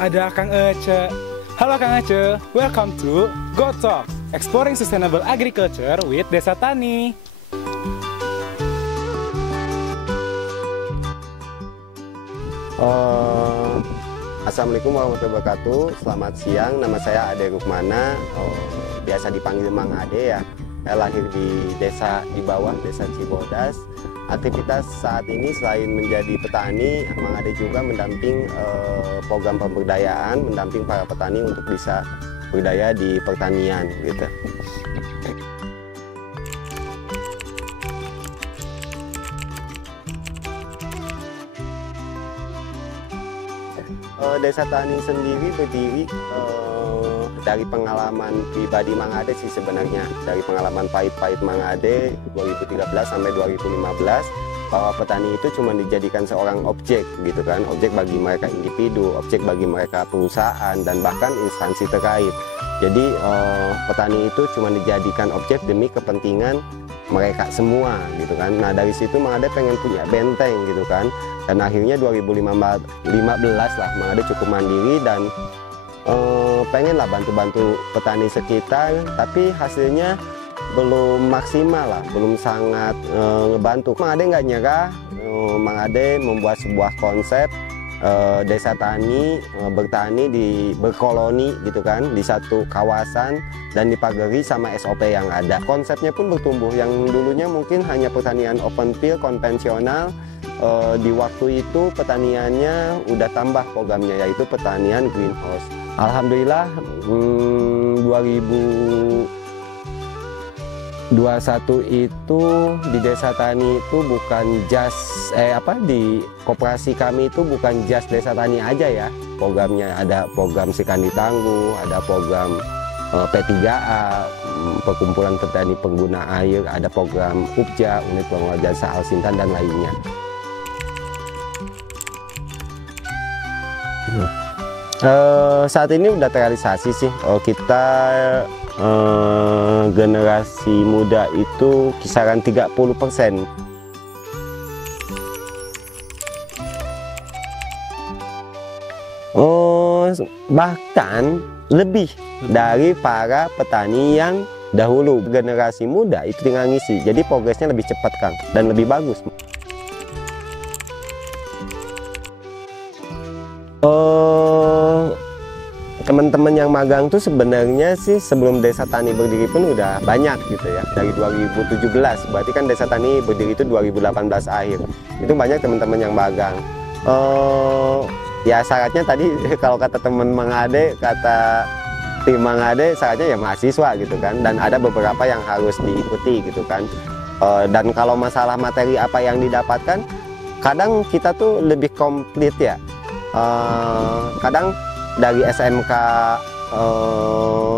ada Kang Ece. Halo Kang Ece, welcome to Go Talk, Exploring Sustainable Agriculture with Desa Tani. Assalamualaikum warahmatullahi wabarakatuh. Selamat siang, nama saya Ade Rukmana, biasa dipanggil Mang Ade ya. Saya lahir di desa di bawah, desa Cibodas. Aktivitas saat ini selain menjadi petani, Mang Ade juga mendamping program pemberdayaan, mendamping para petani untuk bisa berdaya di pertanian gitu. Desa Tani sendiri berdiri dari pengalaman pribadi Mang Ade sih sebenarnya, dari pengalaman pahit-pahit Mang Ade 2013 sampai 2015, bahwa petani itu cuma dijadikan seorang objek gitu kan, objek bagi mereka individu, objek bagi mereka perusahaan dan bahkan instansi terkait. Jadi petani itu cuma dijadikan objek demi kepentingan mereka semua gitu kan. Nah dari situ Mang Ade pengen punya benteng gitu kan, dan akhirnya 2015 lah Mang Ade cukup mandiri dan pengen lah bantu-bantu petani sekitar, tapi hasilnya belum maksimal lah, belum sangat ngebantu. Mang Ade nggak nyerah, Mang Ade membuat sebuah konsep desa tani, bertani berkoloni gitu kan di satu kawasan dan dipagari sama SOP yang ada. Konsepnya pun bertumbuh, yang dulunya mungkin hanya pertanian open field konvensional, di waktu itu pertaniannya udah tambah programnya, yaitu pertanian greenhouse. Alhamdulillah 2021 itu di desa tani itu bukan di koperasi kami itu bukan just desa tani aja ya programnya, ada program Sikandi Tangguh, ada program P3A, perkumpulan petani pengguna air, ada program UPJA, unit pengelola jasa Alsintan dan lainnya. Saat ini udah terrealisasi sih, kita generasi muda itu kisaran 30%. Bahkan lebih dari para petani yang dahulu. Generasi muda itu tinggal ngisi, jadi progresnya lebih cepat Kang dan lebih bagus. Teman-teman yang magang tuh sebenarnya sih sebelum Desa Tani berdiri pun udah banyak gitu ya. Dari 2017, berarti kan Desa Tani berdiri itu 2018 akhir. Itu banyak teman-teman yang magang. Ya syaratnya tadi kalau kata teman Mang Ade, kata tim Mang Ade, syaratnya ya mahasiswa gitu kan. Dan ada beberapa yang harus diikuti gitu kan. Dan kalau masalah materi apa yang didapatkan, kadang kita tuh lebih komplit ya. Kadang dari SMK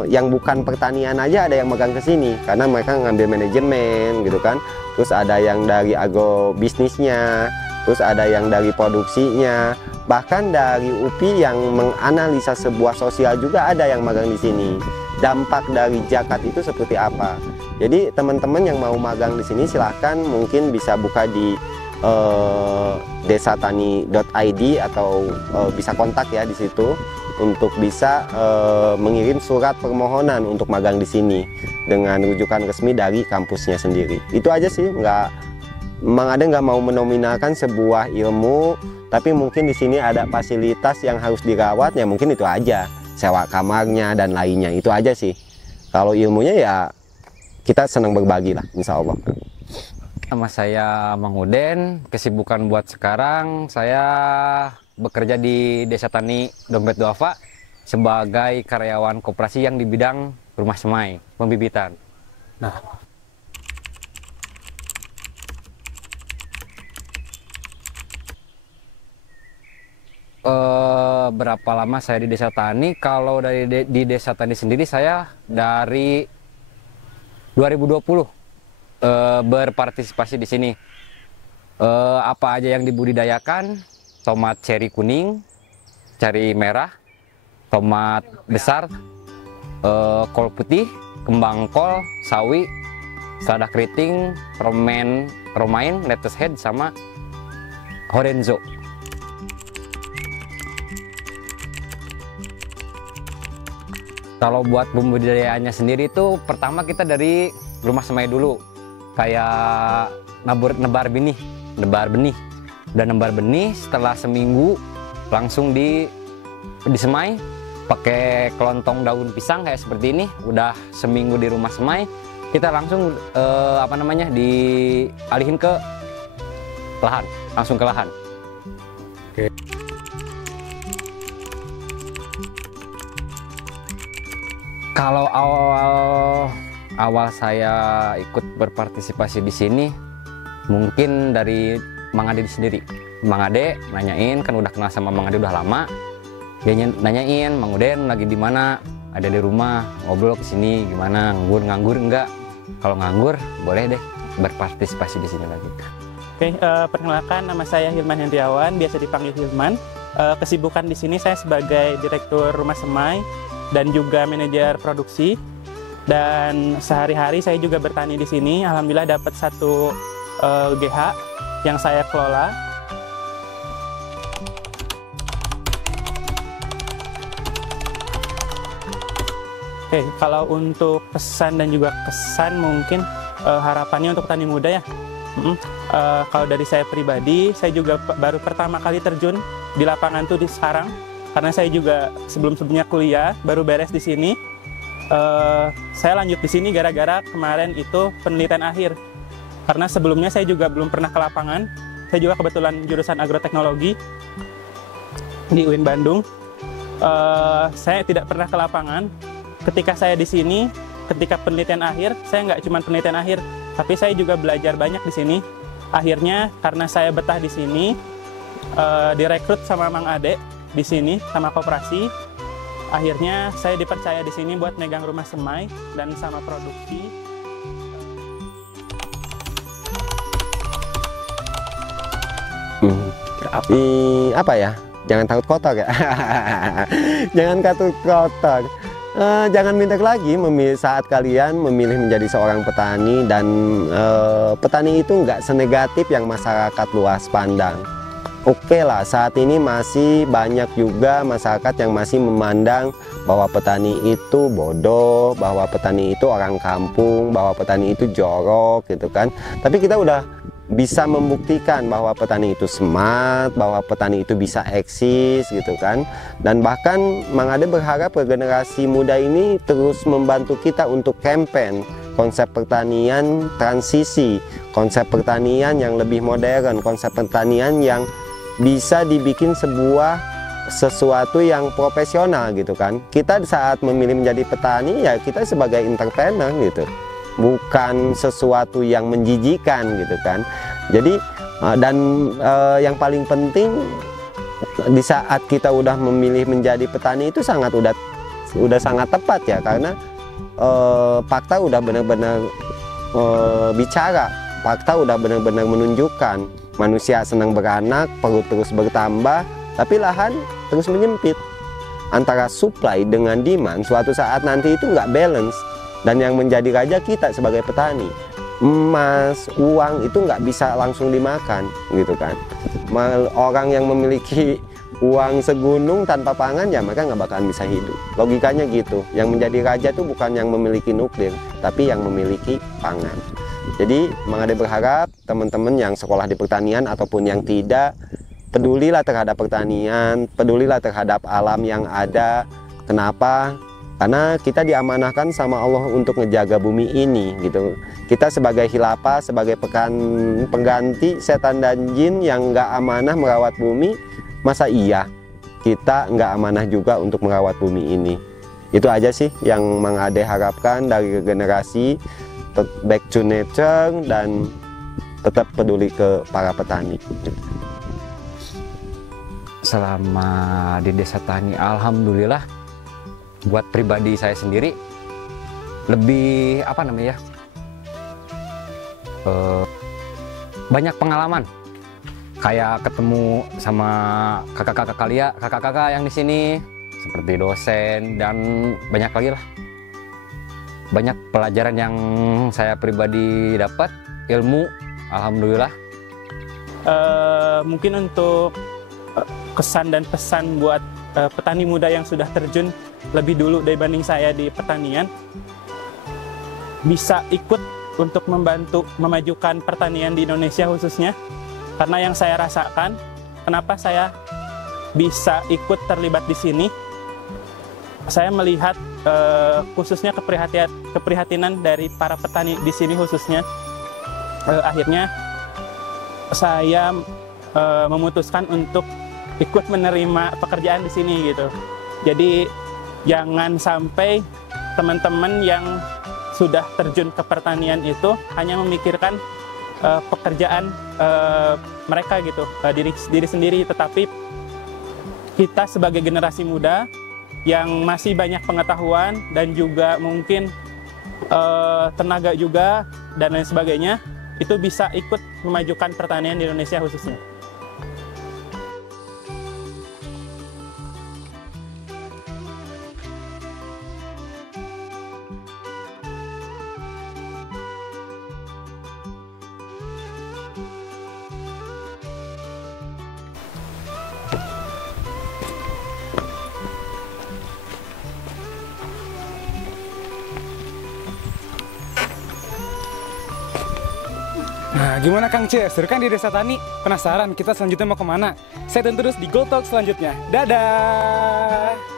yang bukan pertanian aja ada yang megang ke sini karena mereka ngambil manajemen gitu kan. Terus ada yang dari agrobisnisnya, terus ada yang dari produksinya, bahkan dari UPI yang menganalisa sebuah sosial juga ada yang magang di sini. Dampak dari zakat itu seperti apa? Jadi teman-teman yang mau magang di sini silahkan mungkin bisa buka di desatani.id atau bisa kontak ya di situ untuk bisa mengirim surat permohonan untuk magang di sini dengan rujukan resmi dari kampusnya sendiri. Itu aja sih, Mang Ade nggak mau menominalkan sebuah ilmu, tapi mungkin di sini ada fasilitas yang harus dirawat ya, mungkin itu aja, sewa kamarnya dan lainnya, itu aja sih. Kalau ilmunya ya kita senang berbagi lah, insya Allah. Nama saya Mang Uden, kesibukan buat sekarang saya bekerja di Desa Tani Dompet Duafa sebagai karyawan koperasi yang di bidang rumah semai, pembibitan. Nah, berapa lama saya di Desa Tani? Kalau di Desa Tani sendiri saya dari 2020 berpartisipasi di sini. Apa aja yang dibudidayakan? Tomat ceri kuning, ceri merah, tomat besar, kol putih, kembang kol, sawi, selada keriting, romaine, lettuce head, sama horenzo. Kalau buat pembudidayaannya sendiri itu pertama kita dari rumah semai dulu, kayak nebar benih. Dan nebar benih setelah seminggu langsung disemai pakai kelontong daun pisang kayak seperti ini. Udah seminggu di rumah semai, kita langsung dialihin ke lahan, langsung ke lahan. Oke. Kalau awal saya ikut berpartisipasi di sini, mungkin dari Mang Ade sendiri. Mang Ade nanyain, kan udah kenal sama Mang Ade udah lama. Dia nanyain, Mang Uden lagi di mana? Ada di rumah, ngobrol ke sini gimana? Nganggur enggak? Kalau nganggur, boleh deh berpartisipasi di sini lagi. Oke, perkenalkan, nama saya Hilman Hendriawan, biasa dipanggil Hilman. Kesibukan di sini saya sebagai Direktur Rumah Semai dan juga manajer produksi. Dan sehari-hari saya juga bertani di sini. Alhamdulillah dapat satu GH yang saya kelola. Oke, kalau untuk pesan dan juga kesan mungkin harapannya untuk petani muda ya. Kalau dari saya pribadi, saya juga baru pertama kali terjun di lapangan tuh di sekarang. Karena saya juga sebelum-sebelumnya kuliah, baru beres di sini. Saya lanjut di sini gara-gara kemarin itu penelitian akhir. Karena sebelumnya saya juga belum pernah ke lapangan. Saya juga kebetulan jurusan agroteknologi di UIN Bandung. Saya tidak pernah ke lapangan. Ketika saya di sini, ketika penelitian akhir, saya nggak cuma penelitian akhir, tapi saya juga belajar banyak di sini. Akhirnya karena saya betah di sini, direkrut sama Mang Ade di sini sama koperasi. Akhirnya saya dipercaya di sini buat megang rumah semai dan sama produksi. Apa ya? Jangan takut kotor ya. Jangan takut kotor. Jangan minder lagi saat kalian memilih menjadi seorang petani, dan petani itu nggak senegatif yang masyarakat luas pandang. Oke lah, saat ini masih banyak juga masyarakat yang masih memandang bahwa petani itu bodoh, bahwa petani itu orang kampung, bahwa petani itu jorok gitu kan. Tapi kita udah bisa membuktikan bahwa petani itu smart, bahwa petani itu bisa eksis gitu kan. Dan bahkan Mang Ade berharap generasi muda ini terus membantu kita untuk campaign konsep pertanian transisi, konsep pertanian yang lebih modern, konsep pertanian yang bisa dibikin sesuatu yang profesional gitu kan. Kita saat memilih menjadi petani ya kita sebagai entrepreneur gitu, bukan sesuatu yang menjijikan gitu kan. Jadi yang paling penting di saat kita udah memilih menjadi petani itu udah sangat tepat ya, karena fakta udah benar-benar bicara, fakta udah benar-benar menunjukkan manusia senang beranak, perut terus bertambah, tapi lahan terus menyempit. Antara supply dengan demand suatu saat nanti itu nggak balance, dan yang menjadi raja kita sebagai petani. Emas, uang itu nggak bisa langsung dimakan gitu kan. Orang yang memiliki uang segunung tanpa pangan ya mereka nggak bakalan bisa hidup. Logikanya gitu. Yang menjadi raja itu bukan yang memiliki nuklir, tapi yang memiliki pangan. Jadi Mang Ade berharap teman-teman yang sekolah di pertanian ataupun yang tidak, pedulilah terhadap pertanian, pedulilah terhadap alam yang ada. Kenapa? Karena kita diamanahkan sama Allah untuk ngejaga bumi ini gitu. Kita sebagai khilafah, sebagai pengganti setan dan jin yang nggak amanah merawat bumi, masa iya kita nggak amanah juga untuk merawat bumi ini? Itu aja sih yang Mang Ade harapkan dari generasi, back to nature dan tetap peduli ke para petani. Selama di Desa Tani, alhamdulillah buat pribadi saya sendiri lebih banyak pengalaman, kayak ketemu sama kakak-kakak yang di sini seperti dosen dan banyak lagi lah. Banyak pelajaran yang saya pribadi dapat, ilmu, alhamdulillah. Mungkin untuk kesan dan pesan buat petani muda yang sudah terjun lebih dulu dibanding saya di pertanian, bisa ikut untuk membantu memajukan pertanian di Indonesia khususnya. Karena yang saya rasakan, kenapa saya bisa ikut terlibat di sini, saya melihat khususnya keprihatinan dari para petani di sini khususnya. Akhirnya saya memutuskan untuk ikut menerima pekerjaan di sini gitu. Jadi jangan sampai teman-teman yang sudah terjun ke pertanian itu hanya memikirkan pekerjaan mereka gitu, diri sendiri, tetapi kita sebagai generasi muda yang masih banyak pengetahuan dan juga mungkin tenaga juga dan lain sebagainya, itu bisa ikut memajukan pertanian di Indonesia khususnya. Nah, gimana Kang C? Seru kan di Desa Tani? Penasaran kita selanjutnya mau kemana? Stay tune terus di Go Talk selanjutnya. Dadah!